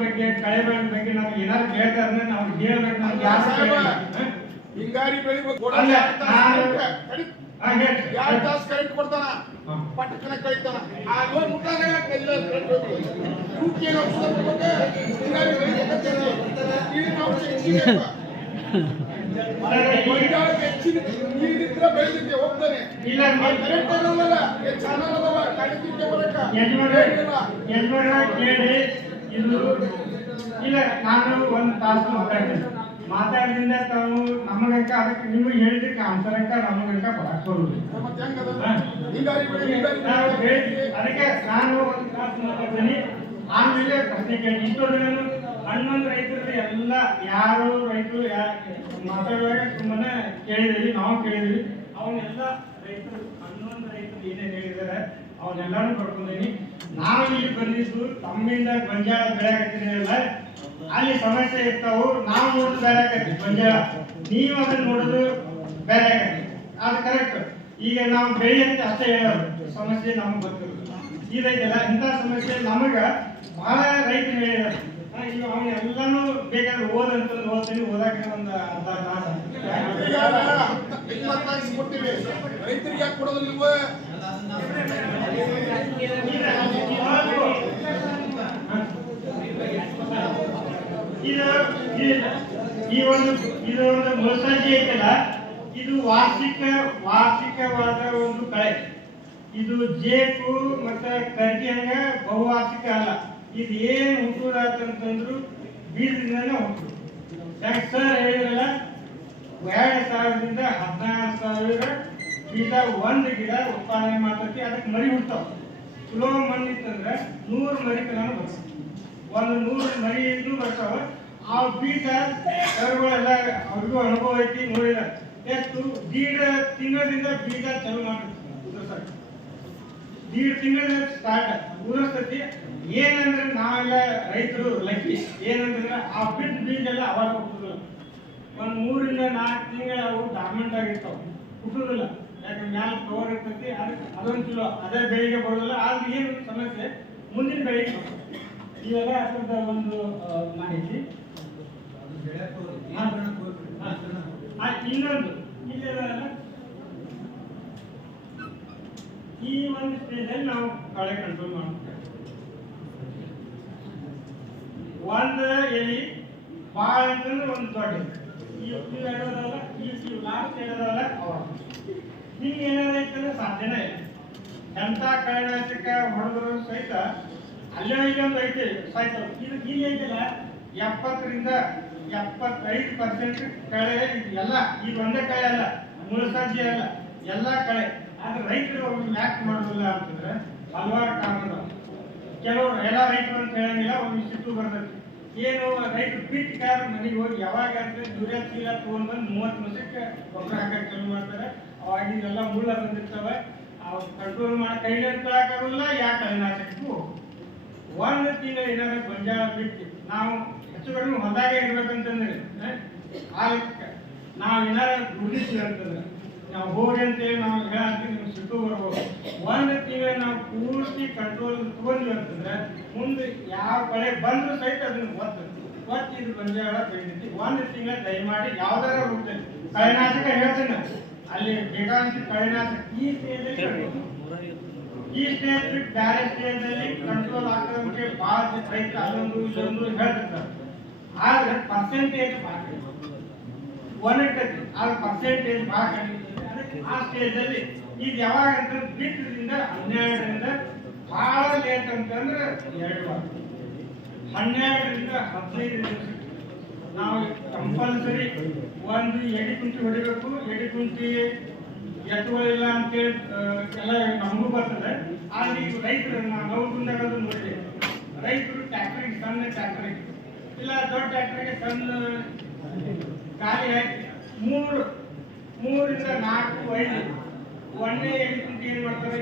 ಬಗ್ಗೆ ಕಳೆಗಳ ಬಗ್ಗೆ ನಾವು ಏನಾದ್ರು ಕೇಳ್ತಾರೆ ನಾವು ಹೇಳ್ಬೇಕು ನಾವು ಯಾರು. ಹಿಂಗಾರಿ ಬೆಳಿ. ಎರಡು ತಾಸು ಕರೆಂಟ್ ಕೊಡ್ತಾನ. ಪಟ್ಟಕನ ಕಳಿತಾನ. ಆ ಹೋಗಿ ಮುಟ್ಟಾಗ ಕೈಲ ಔಷಧ ಕೊಡ್ಬೇಕು? ಹಿಂಗಾರಿ ಬೆಳಿ ನೀರಿನ ಅಂಶ ಹೆಚ್ಚಿಗೆ ಗೊಂಜಾಳಕ್ಕೆ ಹೆಚ್ಚಿನ ನೀರಿದ್ರೆ ಬೆಳೆದಿದ್ದೆ ಹೋಗ್ತಾನೆ. ಇಲ್ಲ, ಕರೆಂಟ್ ಏ ಚಾನಲ್ ಅದಾವ ಕಡಿತಿದ್ದೆ ಬರಕ. ಕೇಳಿ. ಇದು ಇಲ್ಲ ನಾನು ಒಂದು ತಾಸು ಮಾತಾಡ್ತೀನಿ. ಮಾತಾಡಿದಿಂದ ತಾವು ನಮಗಂಕ ಅದಕ್ಕೆ ನೀವು ಹೇಳಿದಕ್ಕೆ ಆನ್ಸರಕ್ಕ ನಮಗಂಕ ಬರಕ್ ಅದಕ್ಕೆ ನಾನು ಒಂದು ತಾಸು ಮಾತಾಡ್ತೀನಿ. ಆಮೇಲೆ ಪ್ರಶ್ನೆ ಕೇಳಿ ಇಷ್ಟೊಂದು ಹನ್ನೊಂದು ರೈತರು ಎಲ್ಲ ಯಾರು ರೈತರು ಮಾತಾಡುವಾಗ ಸುಮ್ಮನೆ ಕೇಳಿದೀವಿ ನಾವು ಕೇಳಿದ್ವಿ ಅವನ್ನೆಲ್ಲ ರೈತರು ಹನ್ನೊಂದು ರೈತರು ಏನೇನು ಹೇಳಿದ್ದಾರೆ ಅವನ್ನೆಲ್ಲಾನು ಪಡ್ಕೊಂಡೀನಿ ನಾವು ಇಲ್ಲಿ ಬಂದಿದ್ದು ತಮ್ಮಿಂದ ಗೊಂಜಾಳ ಬೆಳೆಯಾಕತ್ತಿರಲ್ಲ ಅಲ್ಲಿ? ಸಮಸ್ಯೆ ಇರ್ತಾವು, ನಾವು ನೋಡಿದ್ರು ಬೇರೆ ಆಗತ್ತೆ ಗೊಂಜಾಳ ನೀವು ಅದನ್ನ ನೋಡೋದು ಬೇರೆ ಆಗತ್ತೆ ಅದು ಕರೆಕ್ಟ್ ಈಗ ನಾವು ಬೆಳಿ ಅಂತ ಅಷ್ಟೇ ಹೇಳೋದು, ಸಮಸ್ಯೆ ನಮಗೆ ಗೊತ್ತಿರೋದು. ಇದೈತಲ್ಲ ಇಂಥ ಸಮಸ್ಯೆ ನಮಗ ಬಹಳ ರೈತರು ಹೇಳಿದ್ದಾರೆ ಈಗ ಅವನು ಎಲ್ಲಾನು ಬೇಕಾದ್ರೆ ಓದಂತ ಓದ್ತೀನಿ, ಓದಾಕ ಒಂದು ಅರ್ಧ ಕೊಟ್ಟಿವಿ. ರೈತರಿಗೆ ಇದು ಈ ಒಂದು ಇದು ಒಂದು ಮೊಸಜಿ ಇದು ವಾರ್ಷಿಕ ವಾರ್ಷಿಕವಾದ ಒಂದು ಕಳೆ ಇದು ಜೇಕು ಮತ್ತೆ ಕರ್ಕಿ ಹಂಗ ಬಹುವಾರ್ಷಿಕ ಅಲ್ಲ ಇದು ಏನು ಹುಟ್ಟುದಾತಂತಂದ್ರು ಬೀಜದಿಂದನೇ ಹುಟ್ಟು ಸರ್ ಹೇಳಿದ್ರಲ್ಲ ಎರಡು ಸಾವಿರದಿಂದ ಹದಿನಾರು ಸಾವಿರ ಬೀಜ ಒಂದು ಗಿಡ ಉತ್ಪಾದನೆ ಮಾಡ್ತೈತಿ ಅದಕ್ಕೆ ಮರಿ ಹುಡ್ತಾವ. ಚಲೋ ಮಣ್ಣಿತ್ತಂದ್ರೆ ನೂರು ಮರಿ ಕಲಾನು ಬರ್ತದೆ ಒಂದು ನೂರು ಮರಿ ಇದ್ರು ಬರ್ತಾವ. ಆ ಬೀಜ ಎಲ್ಲ ಅವ್ರಿಗೂ ಅನುಭವ ಐತಿ, ನೋಡಿದ. ಎಷ್ಟು ದೀಡ್ ತಿಂಗಳಿಂದ ಬೀಜ ಚಲೋ ಮಾಡ್ತೀವಿ ಉದುರ್ಸಕ್ಕೆ ದೀಡ್ ತಿಂಗಳ ಸ್ಟಾರ್ಟ್ ಉದುರಿಸ್ತೈತಿ ಏನಂದ್ರೆ ನಾವೆಲ್ಲ ರೈತರು, ಲಕ್ಕಿ, ಏನಂದ್ರೆ ಆ ಬಿಟ್ಟು ಬೀಜ ಎಲ್ಲ ಅವಾಗ ಹುಟ್ಟುದಿಲ್ಲ ಒಂದು ಮೂರಿಂದ ನಾಲ್ಕು ತಿಂಗಳು ಅವು ಡಾರ್ಮೆಂಟ್ ಆಗಿರ್ತಾವ. ಹುಟ್ಟುದಿಲ್ಲ ಯಾಕಂದ್ರೆ ಮ್ಯಾಲ ಕವರ್ ಇರ್ತೈತಿ ಅದಕ್ಕೆ ಅದೊಂದು ಚಲೋ ಅದೇ ಬೆಳಿಗ್ಗೆ ಬರೋದಿಲ್ಲ ಆದ್ರೆ ಏನು ಸಮಸ್ಯೆ ಮುಂದಿನ ಬೆಳಿಗ್ಗೆ ಇವಾಗ ಇವೆಲ್ಲ ಅದ್ರದ್ದು ಒಂದು ಮಾಹಿತಿ ಇನ್ನೊಂದು. ಇಲ್ಲೆಲ್ಲ ಈ ಒಂದು ಸ್ಟೇಜಲ್ಲಿ ನಾವು ಕಳೆ ಕಂಟ್ರೋಲ್ ಮಾಡ್ತೇವೆ ಒಂದು ಎಲಿ ಭಾಳ ಅಂತಂದ್ರೆ ಒಂದು ದೊಡ್ಡ ಈ ಇವು ಲಾಸ್ಟ್ ಹೇಳೋದಲ್ಲ ಅವ ಹಿಂಗೆ ಏನಾದೈತಂದ್ರೆ ಸಾಧ್ಯನೇ ಇಲ್ಲ. ಎಂಥ ಕಳೆನಾಶಕ ಹೊಡೆದ್ರು ಸಹಿತ ಅಲ್ಲೇ ಇಲ್ಲೊಂದು ಐತೆ, ಸಾಯ್ತವೆ. ಇದು ಇಲ್ಲಿ ಐತಿಲ್ಲ, ಎಪ್ಪತ್ತರಿಂದ ಎಪ್ಪತ್ತೈದು ಪರ್ಸೆಂಟ್ ಕಳೆ ಎಲ್ಲ ಈಗ ಒಂದೇ ಕಳೆ ಅಲ್ಲ ಮುಳಸಜ್ಜಿ ಅಲ್ಲ, ಎಲ್ಲ ಕಳೆ. ಆದ್ರೆ ರೈತರು ಯಾಕೆ ಮಾಡೋದಿಲ್ಲ ಅಂತಂದ್ರೆ ಹಲವಾರು ಕಾರಣಗಳು ಕೆಲವರು ಎಲ್ಲ ರೈತರು ಅಂತ ಹೇಳಂಗಿಲ್ಲ, ಒಂದು ಸಿಟ್ಟು ಬರ್ತೈತಿ ಏನು, ರೈತರು ಬಿಟ್ಟು ಕಾರ್ ಮನೆಗೆ ಹೋಗಿ ಯಾವಾಗ ಅಂತ ದುರ್ಯಾತಿಲ್ಲ ತೊಗೊಂಡ್ಬಂದು ತಗೊಂಡ್ ಬಂದು ಮೂವತ್ತು ವರ್ಷಕ್ಕೆ ಗೊಬ್ಬರ ಹಾಕಕ್ಕೆ ಚಾಲು ಮಾಡ್ತಾರೆ. ಅವಾಗಿನೆಲ್ಲ ಮುಳ್ಳ ಬಂದಿರ್ತವೆ ಅವು ಕಂಟ್ರೋಲ್ ಮಾಡಿ ಕೈಲಿ ಹಾಕೋದಿಲ್ಲ ಯಾಕೆ ಅವಿನಾಶಕ್ಕೂ? ಒಂದು ತಿಂಗಳು ಏನಾದ್ರು ಗೊಂಜಾಳ ಬಿಟ್ಟು ನಾವು ಹೆಚ್ಚು ಕಡಿಮೆ ಹೊಲದಾಗೆ ಇರ್ಬೇಕಂತಂದ್ರೆ ಆ ನಾವು ಏನಾರ ದುಡಿತೀವಿ ಅಂತಂದ್ರೆ, ನಾವು ಹೋಗಿ ಅಂತೇಳಿ ನಾವು ಹೇಳ್ತೀವಿ ನಿಮ್ಗೆ ಸಿಟ್ಟು ಬರ್ಬೋದು. ಒಂದು ತಿಂಗಳು ನಾವು ಪೂರ್ತಿ ಕಂಟ್ರೋಲ್ ತಗೊಂಡ್ವಿ ಅಂತಂದ್ರೆ, ಮುಂದೆ ಯಾವ ಕಡೆ ಬಂದರೂ ಸಹಿತ ಅದನ್ನ ಒತ್ತು. ಒತ್ತಿ ಇದು ಬೆಳಿತೈತಿ ಒಂದು ತಿಂಗಳ ದಯಮಾಡಿ ಯಾವ್ದಾರ ರೂಪದಲ್ಲಿ ಕಳೆನಾಶಕ ಹೇಳ್ತೇನೆ. ಅಲ್ಲಿ ಬೇಕಾದಷ್ಟು ಪರಿಣಾಮ ಈ ಸ್ಟೇಜಲ್ಲಿ ಈ ಸ್ಟೇಜ್ ಬಿಟ್ಟು ಬೇರೆ ಸ್ಟೇಜ್ ಅಲ್ಲಿ ಕಂಟ್ರೋಲ್ ಆಗೋದಕ್ಕೆ ಭಾಳ ರೈತ ಅದೊಂದು ಇದೊಂದು ಹೇಳ್ತಿರ್ತಾರೆ. ಆದ್ರೆ ಪರ್ಸೆಂಟೇಜ್ ಬಾಕಿ ಒನ್ ಇರ್ತೈತಿ ಆದ್ರೆ ಪರ್ಸೆಂಟೇಜ್ ಬಾಕಿ ಆ ಸ್ಟೇಜ್ ಅಲ್ಲಿ ಈಗ ಯಾವಾಗ ಅಂತ ಬಿಟ್ಟರಿಂದ ಹನ್ನೆರಡರಿಂದ ಭಾಳ ಲೇಟ್ ಅಂತಂದ್ರೆ ಎರಡು ವಾರ. ಹನ್ನೆರಡರಿಂದ ಹದಿನೈದು ದಿವಸ ನಾವು ಕಂಪಲ್ಸರಿ ಒಂದು ಎಡಿ ಕುಂತಿ ಹೊಡಿಬೇಕು. ಎಡಿ ಕುಂಟಿ ಎತ್ತುಗಳಿಲ್ಲ ಅಂತೇಳಿ ಎಲ್ಲ ನಮಗೂ ಬರ್ತದೆ. ಆದ್ರೆ ಈಗ ರೈತರು ನಾವು ಕುಂದಾಗೋದು ನೋಡಿದೆ ರೈತರು ಟ್ಯಾಕ್ಟ್ರಿಗೆ ಸಣ್ಣ ಟ್ಯಾಕ್ಟ್ರಿಗೆ ಇಲ್ಲ, ದೊಡ್ಡ ಟ್ಯಾಕ್ಟ್ರಿಗೆ ಸಣ್ಣ ಖಾಲಿ ಹಾಕಿ ಮೂರು, ಮೂರಿಂದ ನಾಲ್ಕು ಐದು. ಒಂದೇ ಎಡಿ ಕುಂತಿ ಏನು ಮಾಡ್ತಾರೆ?